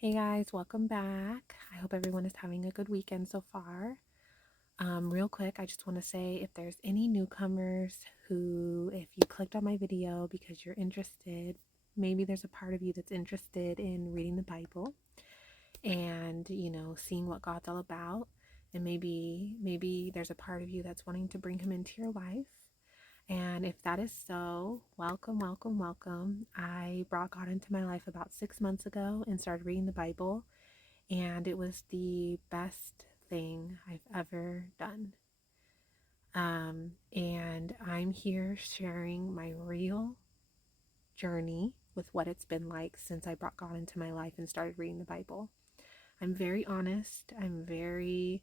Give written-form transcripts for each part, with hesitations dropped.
Hey guys, welcome back. I hope everyone is having a good weekend so far. Real quick, I just want to say if there's any newcomers who, if you clicked on my video because you're interested, maybe there's a part of you that's interested in reading the Bible and, seeing what God's all about. And maybe there's a part of you that's wanting to bring him into your life. And if that is so, welcome, welcome, welcome. I brought God into my life about 6 months ago and started reading the Bible, and it was the best thing I've ever done. And I'm here sharing my real journey with what it's been like since I brought God into my life and started reading the Bible. I'm very honest. I'm very,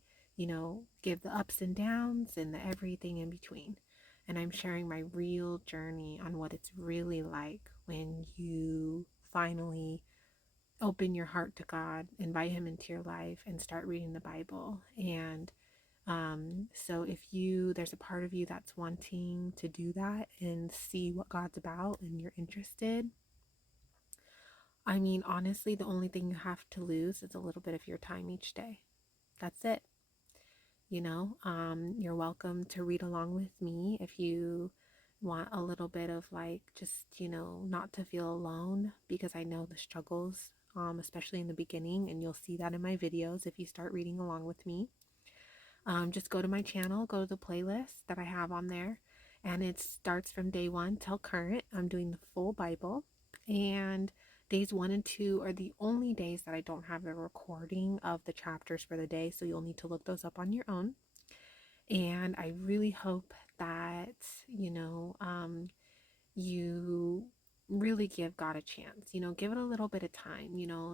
give the ups and downs and the everything in between. And I'm sharing my real journey on what it's really like when you finally open your heart to God, invite him into your life and start reading the Bible. And so if there's a part of you that's wanting to do that and see what God's about and you're interested, I mean, honestly, the only thing you have to lose is a little bit of your time each day. That's it. You're welcome to read along with me if you want a little bit of like just, not to feel alone, because I know the struggles, especially in the beginning, and you'll see that in my videos if you start reading along with me. Just go to my channel, go to the playlist that I have on there, and it starts from day 1 till current. I'm doing the full Bible, and days 1 and 2 are the only days that I don't have a recording of the chapters for the day, so you'll need to look those up on your own. And I really hope that, you really give God a chance, give it a little bit of time,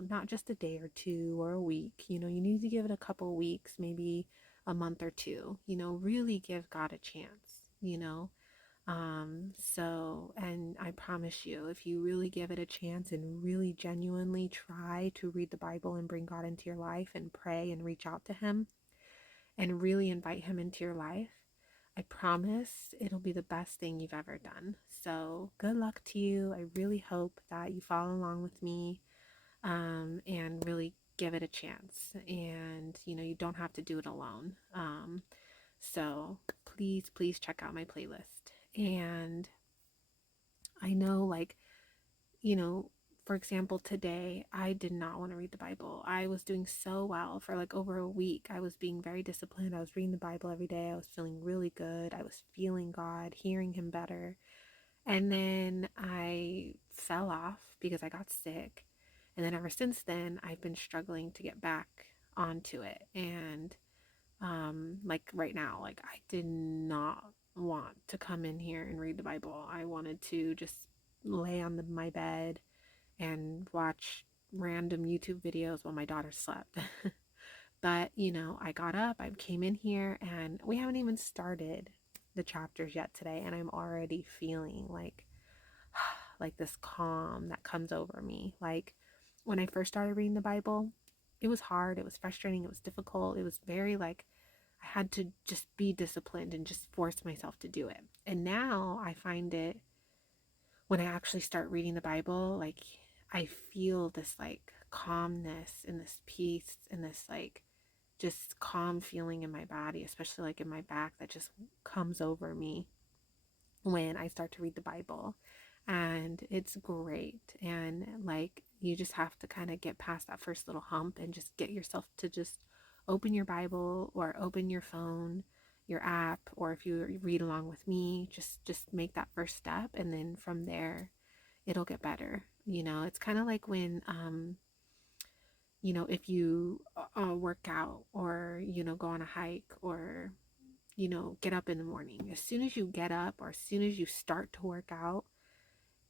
not just a day or two or a week, you need to give it a couple weeks, maybe a month or two, really give God a chance, and I promise you, if you really give it a chance and really genuinely try to read the Bible and bring God into your life and pray and reach out to him and really invite him into your life, I promise it'll be the best thing you've ever done. So good luck to you. I really hope that you follow along with me, and really give it a chance. And, you don't have to do it alone. So please check out my playlist. And I know, like, you know, for example, today I did not want to read the Bible. I was doing so well for like over a week. I was being very disciplined. I was reading the Bible every day. I was feeling really good. I was feeling God, hearing him better. And then I fell off because I got sick. And then ever since then, I've been struggling to get back onto it. And like right now, like I did not want to come in here and read the Bible. I wanted to just lay on my bed and watch random YouTube videos while my daughter slept. But, I got up, I came in here, and we haven't even started the chapters yet today, and I'm already feeling like this calm that comes over me. Like when I first started reading the Bible, it was hard, it was frustrating, it was difficult. It was very like I had to just be disciplined and just force myself to do it. And now I find it, when I actually start reading the Bible, like I feel this like calmness and this peace and this like just calm feeling in my body, especially like in my back, that just comes over me when I start to read the Bible. And it's great. And like you just have to kind of get past that first little hump and just get yourself to just open your Bible or open your phone, your app, or if you read along with me, just make that first step, and then from there it'll get better. It's kind of like when if you work out, or go on a hike, or get up in the morning. As soon as you get up, or as soon as you start to work out,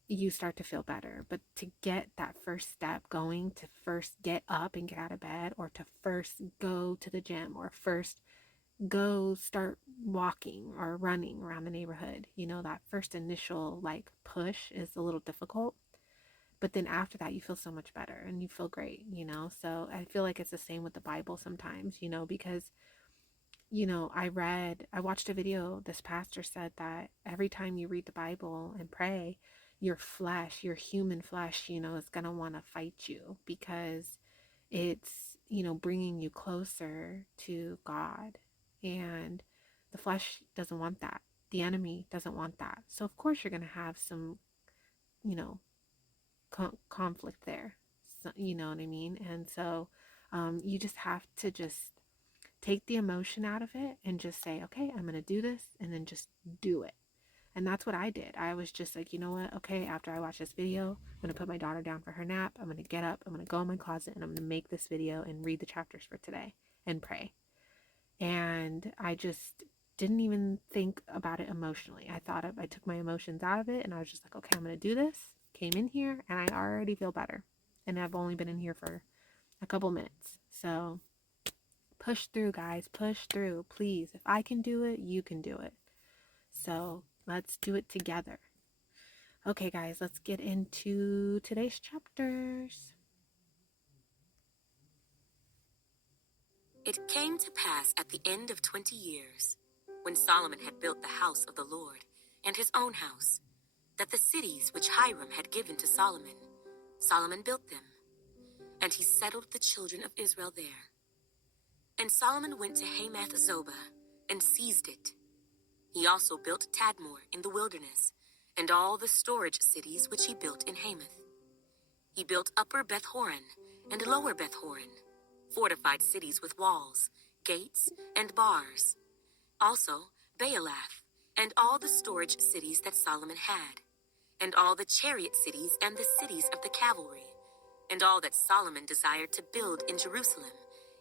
you start to feel better. But to get that first step going, to first get up and get out of bed, or to first go to the gym, or first go start walking or running around the neighborhood, that first initial like push is a little difficult. But then after that, you feel so much better and you feel great, So I feel like it's the same with the Bible sometimes, because I watched a video. This pastor said that every time you read the Bible and pray, your flesh, your human flesh, is going to want to fight you, because It's, bringing you closer to God. And the flesh doesn't want that. The enemy doesn't want that. So, of course, you're going to have some, you know, conflict there. So, you know what I mean? And so you just have to just take the emotion out of it and just say, okay, I'm going to do this, and then just do it. And that's what I did. I was just like, you know what? Okay, after I watch this video, I'm going to put my daughter down for her nap. I'm going to get up. I'm going to go in my closet and I'm going to make this video and read the chapters for today and pray. And I just didn't even think about it emotionally. I took my emotions out of it and I was just like, okay, I'm going to do this. Came in here and I already feel better. And I've only been in here for a couple minutes. So push through, guys. Push through. Please. If I can do it, you can do it. So let's do it together. Okay, guys, let's get into today's chapters. It came to pass at the end of 20 years, when Solomon had built the house of the Lord and his own house, that the cities which Hiram had given to Solomon built them, and he settled the children of Israel there. And Solomon went to Hamath Zobah and seized it. He also built Tadmor in the wilderness, and all the storage cities which he built in Hamath. He built Upper Beth Horon and Lower Beth Horon, fortified cities with walls, gates, and bars. Also Baalath, and all the storage cities that Solomon had, and all the chariot cities and the cities of the cavalry, and all that Solomon desired to build in Jerusalem,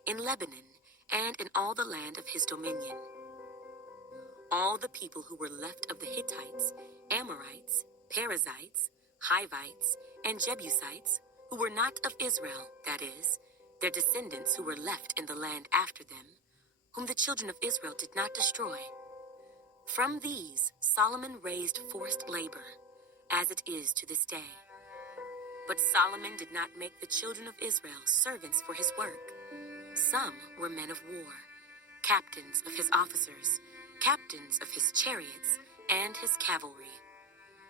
in Lebanon, and in all the land of his dominion. All the people who were left of the Hittites, Amorites, Perizzites, Hivites, and Jebusites, who were not of Israel, that is, their descendants who were left in the land after them, whom the children of Israel did not destroy. From these Solomon raised forced labor, as it is to this day. But Solomon did not make the children of Israel servants for his work. Some were men of war, captains of his officers, captains of his chariots and his cavalry.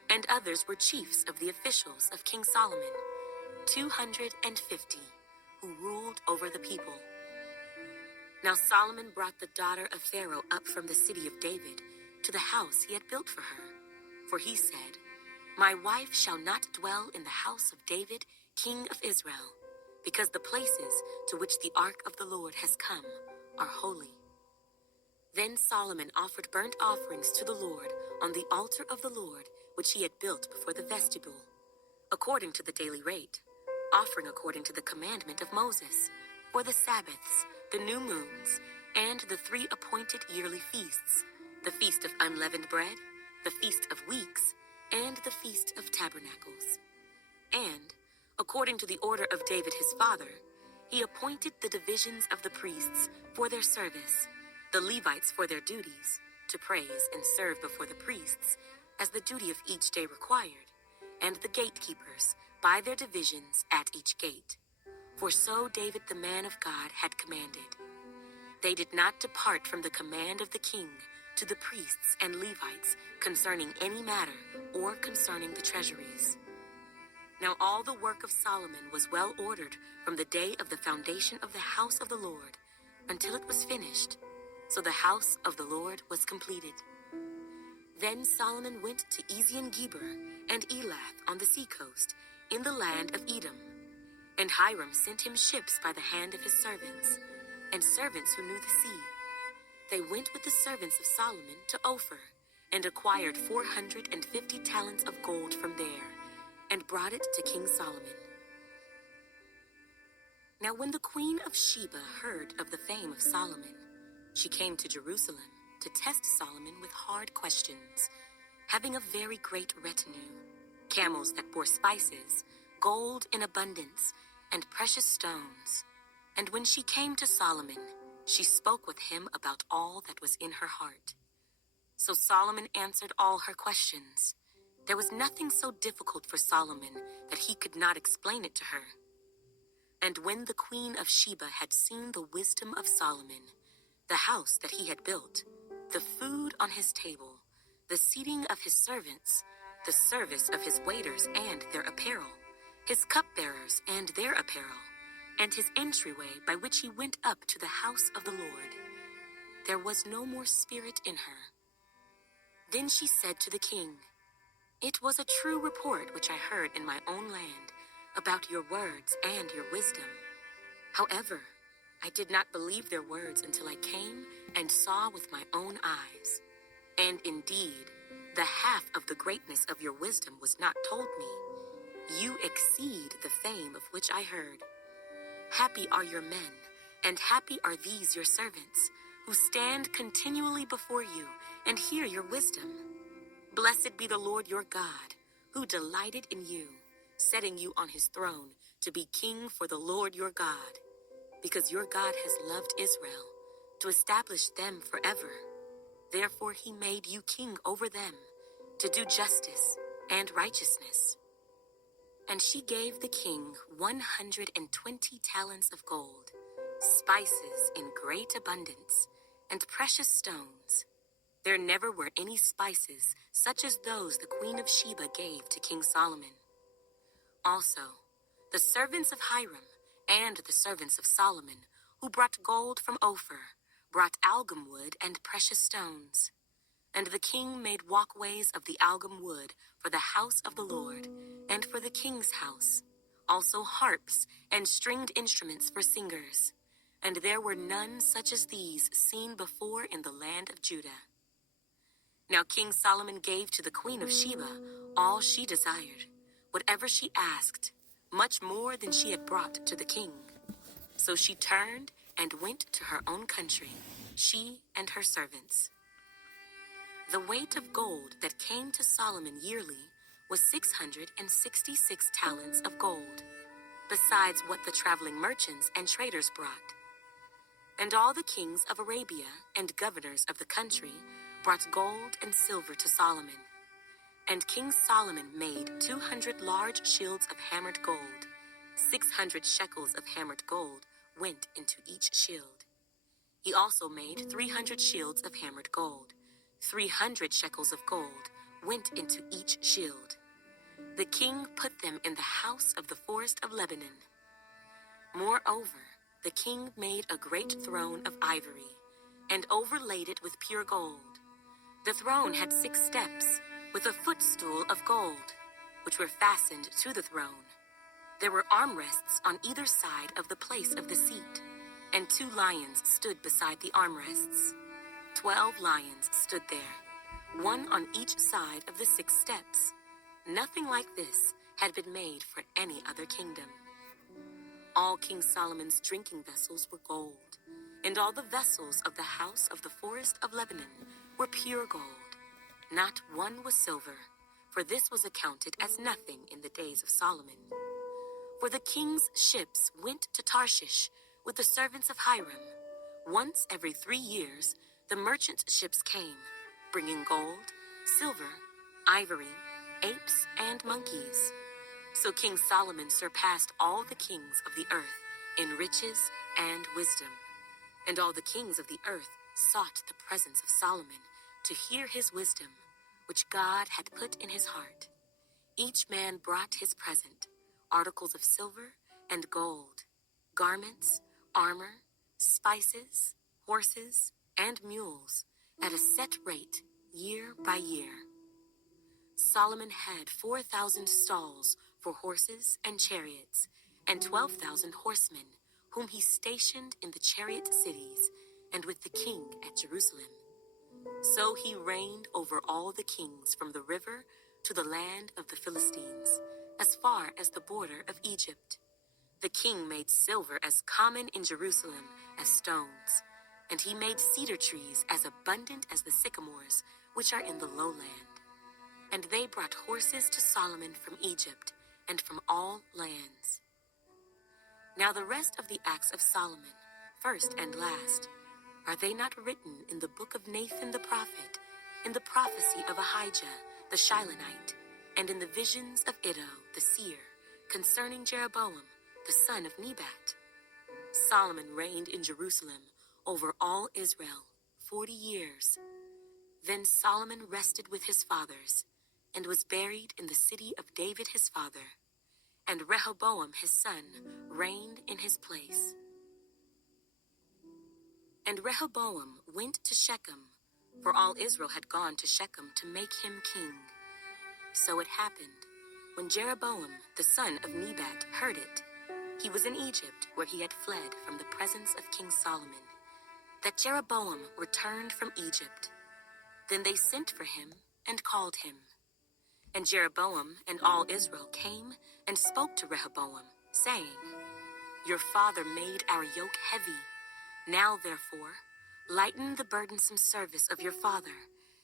And others were chiefs of the officials of King Solomon, 250, who ruled over the people. Now Solomon brought the daughter of Pharaoh up from the city of David to the house he had built for her. For he said, "My wife shall not dwell in the house of David, king of Israel, because the places to which the ark of the Lord has come are holy." Then Solomon offered burnt offerings to the Lord on the altar of the Lord, which he had built before the vestibule, according to the daily rate, offering according to the commandment of Moses, for the Sabbaths, the new moons, and the 3 appointed yearly feasts, the feast of unleavened bread, the feast of weeks, and the feast of tabernacles. And, according to the order of David his father, he appointed the divisions of the priests for their service, the Levites for their duties, to praise and serve before the priests, as the duty of each day required, and the gatekeepers by their divisions at each gate. For so David the man of God had commanded. They did not depart from the command of the king to the priests and Levites concerning any matter or concerning the treasuries. Now all the work of Solomon was well ordered from the day of the foundation of the house of the Lord until it was finished. So the house of the Lord was completed. Then Solomon went to Ezion-Geber and Elath on the seacoast, in the land of Edom. And Hiram sent him ships by the hand of his servants, and servants who knew the sea. They went with the servants of Solomon to Ophir, and acquired 450 talents of gold from there, and brought it to King Solomon. Now when the queen of Sheba heard of the fame of Solomon, she came to Jerusalem to test Solomon with hard questions, having a very great retinue, camels that bore spices, gold in abundance, and precious stones. And when she came to Solomon, she spoke with him about all that was in her heart. So Solomon answered all her questions. There was nothing so difficult for Solomon that he could not explain it to her. And when the queen of Sheba had seen the wisdom of Solomon, the house that he had built, the food on his table, the seating of his servants, the service of his waiters and their apparel, his cupbearers and their apparel, and his entryway by which he went up to the house of the Lord. There was no more spirit in her. Then she said to the king, "It was a true report which I heard in my own land about your words and your wisdom. However, I did not believe their words until I came and saw with my own eyes. And indeed, the half of the greatness of your wisdom was not told me. You exceed the fame of which I heard. Happy are your men, and happy are these your servants, who stand continually before you and hear your wisdom. Blessed be the Lord your God, who delighted in you, setting you on his throne to be king for the Lord your God, because your God has loved Israel, to establish them forever. Therefore he made you king over them, to do justice and righteousness." And she gave the king 120 talents of gold, spices in great abundance, and precious stones. There never were any spices such as those the queen of Sheba gave to King Solomon. Also, the servants of Hiram and the servants of Solomon, who brought gold from Ophir, brought algum wood and precious stones. And the king made walkways of the algum wood for the house of the Lord, and for the king's house, also harps and stringed instruments for singers. And there were none such as these seen before in the land of Judah. Now King Solomon gave to the queen of Sheba all she desired, whatever she asked, much more than she had brought to the king. So she turned and went to her own country, she and her servants. The weight of gold that came to Solomon yearly was 666 talents of gold, besides what the traveling merchants and traders brought. And all the kings of Arabia and governors of the country brought gold and silver to Solomon. And King Solomon made 200 large shields of hammered gold. 600 shekels of hammered gold went into each shield. He also made 300 shields of hammered gold. 300 shekels of gold went into each shield. The king put them in the house of the forest of Lebanon. Moreover, the king made a great throne of ivory, and overlaid it with pure gold. The throne had 6 steps, with a footstool of gold, which were fastened to the throne. There were armrests on either side of the place of the seat, and 2 lions stood beside the armrests. 12 lions stood there, one on each side of the 6 steps. Nothing like this had been made for any other kingdom. All King Solomon's drinking vessels were gold, and all the vessels of the house of the forest of Lebanon were pure gold. Not one was silver, for this was accounted as nothing in the days of Solomon. For the king's ships went to Tarshish with the servants of Hiram. Once every 3 years, the merchant ships came, bringing gold, silver, ivory, apes, and monkeys. So King Solomon surpassed all the kings of the earth in riches and wisdom. And all the kings of the earth sought the presence of Solomon to hear his wisdom, which God had put in his heart. Each man brought his present, articles of silver and gold, garments, armor, spices, horses, and mules, at a set rate year by year. Solomon had 4,000 stalls for horses and chariots, and 12,000 horsemen, whom he stationed in the chariot cities, and with the king at Jerusalem. So he reigned over all the kings from the river to the land of the Philistines, as far as the border of Egypt. The king made silver as common in Jerusalem as stones, and he made cedar trees as abundant as the sycamores which are in the lowland. And they brought horses to Solomon from Egypt and from all lands. Now the rest of the acts of Solomon, first and last, are they not written in the book of Nathan the prophet, in the prophecy of Ahijah the Shilonite, and in the visions of Iddo the seer, concerning Jeroboam the son of Nebat? Solomon reigned in Jerusalem over all Israel 40 years. Then Solomon rested with his fathers, and was buried in the city of David his father. and Rehoboam his son reigned in his place. And Rehoboam went to Shechem, for all Israel had gone to Shechem to make him king. So it happened, when Jeroboam the son of Nebat heard it, he was in Egypt, where he had fled from the presence of King Solomon, that Jeroboam returned from Egypt. Then they sent for him and called him. And Jeroboam and all Israel came and spoke to Rehoboam, saying, Your father made our yoke heavy. Now, therefore, lighten the burdensome service of your father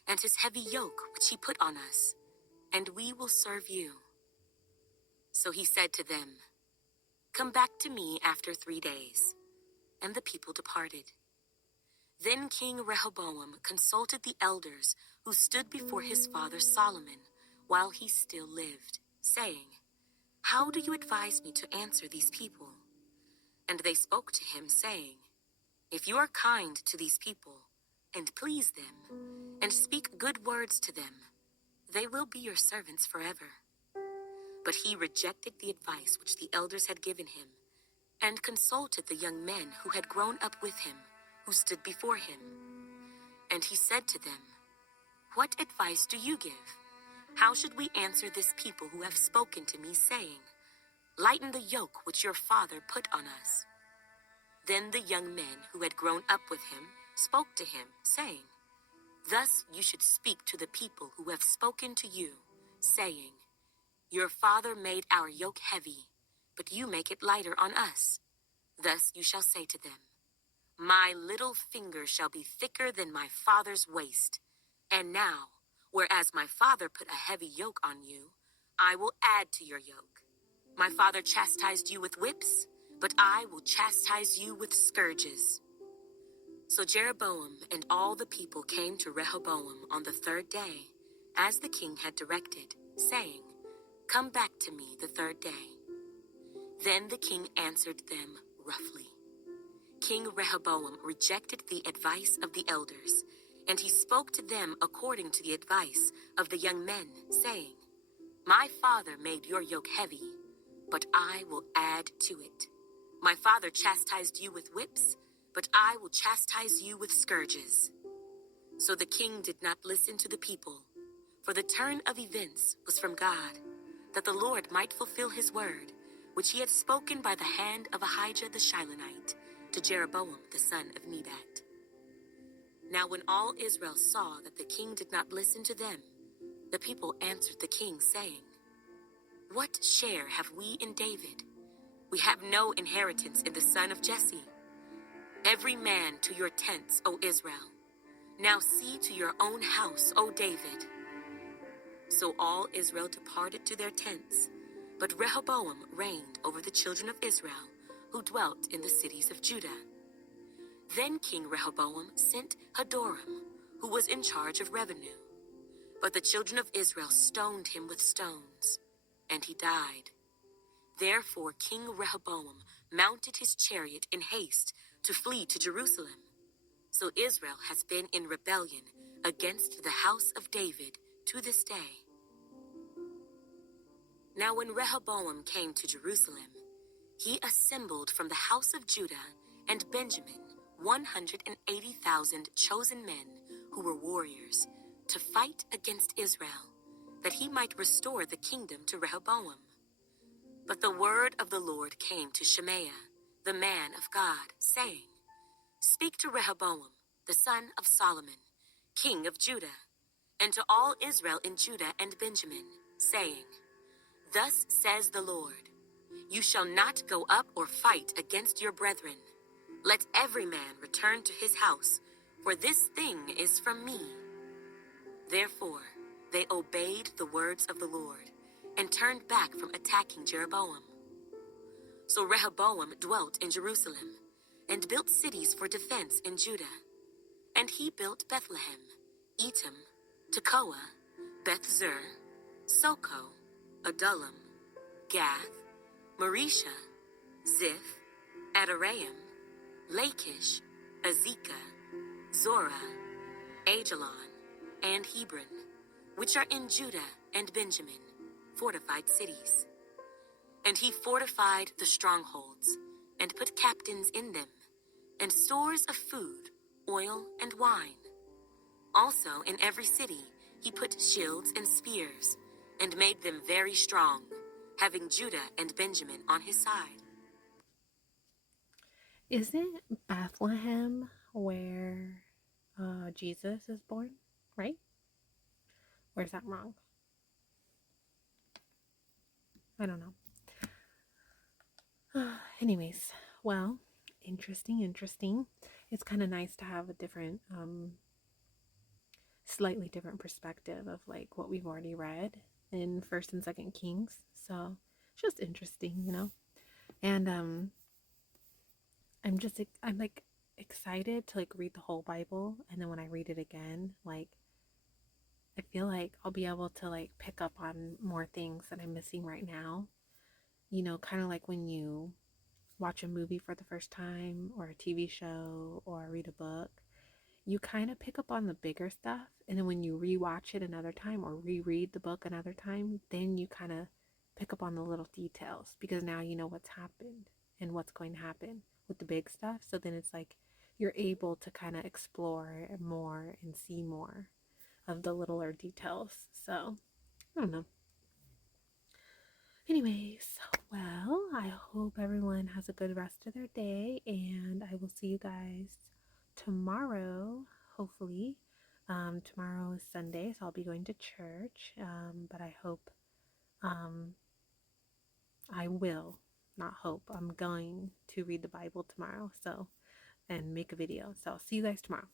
and his heavy yoke which he put on us, and we will serve you. So he said to them, Come back to me after 3 days. And the people departed. Then King Rehoboam consulted the elders who stood before his father Solomon while he still lived, saying, How do you advise me to answer these people? And they spoke to him, saying, If you are kind to these people, and please them, and speak good words to them, they will be your servants forever. But he rejected the advice which the elders had given him, and consulted the young men who had grown up with him, who stood before him. And he said to them, What advice do you give? How should we answer this people who have spoken to me, saying, Lighten the yoke which your father put on us? Then the young men who had grown up with him spoke to him, saying, Thus you should speak to the people who have spoken to you, saying, Your father made our yoke heavy, but you make it lighter on us. Thus you shall say to them, My little finger shall be thicker than my father's waist. And now, whereas my father put a heavy yoke on you, I will add to your yoke. My father chastised you with whips, but I will chastise you with scourges. So Jeroboam and all the people came to Rehoboam on the 3rd day, as the king had directed, saying, Come back to me the 3rd day. Then the king answered them roughly. King Rehoboam rejected the advice of the elders, and he spoke to them according to the advice of the young men, saying, My father made your yoke heavy, but I will add to it. My father chastised you with whips, but I will chastise you with scourges. So the king did not listen to the people, for the turn of events was from God, that the Lord might fulfill his word, which he had spoken by the hand of Ahijah the Shilonite to Jeroboam the son of Nebat. Now when all Israel saw that the king did not listen to them, the people answered the king, saying, What share have we in David? We have no inheritance in the son of Jesse. Every man to your tents, O Israel. Now see to your own house, O David. So all Israel departed to their tents, but Rehoboam reigned over the children of Israel, who dwelt in the cities of Judah. Then King Rehoboam sent Hadoram, who was in charge of revenue. But the children of Israel stoned him with stones, and he died. Therefore King Rehoboam mounted his chariot in haste to flee to Jerusalem. So Israel has been in rebellion against the house of David to this day. Now when Rehoboam came to Jerusalem, he assembled from the house of Judah and Benjamin 180,000 chosen men who were warriors to fight against Israel, that he might restore the kingdom to Rehoboam. But the word of the Lord came to Shemaiah, the man of God, saying, Speak to Rehoboam, the son of Solomon, king of Judah, and to all Israel in Judah and Benjamin, saying, Thus says the Lord, You shall not go up or fight against your brethren. Let every man return to his house, for this thing is from me. Therefore they obeyed the words of the Lord, and turned back from attacking Jeroboam. So Rehoboam dwelt in Jerusalem, and built cities for defense in Judah. And he built Bethlehem, Etam, Tekoa, Beth-zur, Soko, Adullam, Gath, Marisha, Ziph, Adoraim, Lachish, Azekah, Zorah, Ajalon, and Hebron, which are in Judah and Benjamin, fortified cities. And he fortified the strongholds, and put captains in them, and stores of food, oil, and wine. Also in every city he put shields and spears, and made them very strong, having Judah and Benjamin on his side. Isn't Bethlehem where Jesus is born? Right? Or is that wrong? I don't know. Anyways, well, interesting, interesting. It's kind of nice to have a different, slightly different perspective of like what we've already read in First and Second Kings. So it's just interesting, you know. And I'm like excited to like read the whole Bible, and then when I read it again, like I feel like I'll be able to like pick up on more things that I'm missing right now. You know, kind of like when you watch a movie for the first time or a TV show or read a book, you kind of pick up on the bigger stuff. And then when you rewatch it another time or reread the book another time, then you kind of pick up on the little details because now you know what's happened and what's going to happen with the big stuff. So then it's like you're able to kind of explore more and see more of the littler details. So I don't know. Anyways, well, I hope everyone has a good rest of their day, and I will see you guys tomorrow, hopefully. Tomorrow is Sunday, so I'll be going to church, but I hope um, I will, not hope, I'm going to read the Bible tomorrow, so, and make a video. So, I'll see you guys tomorrow.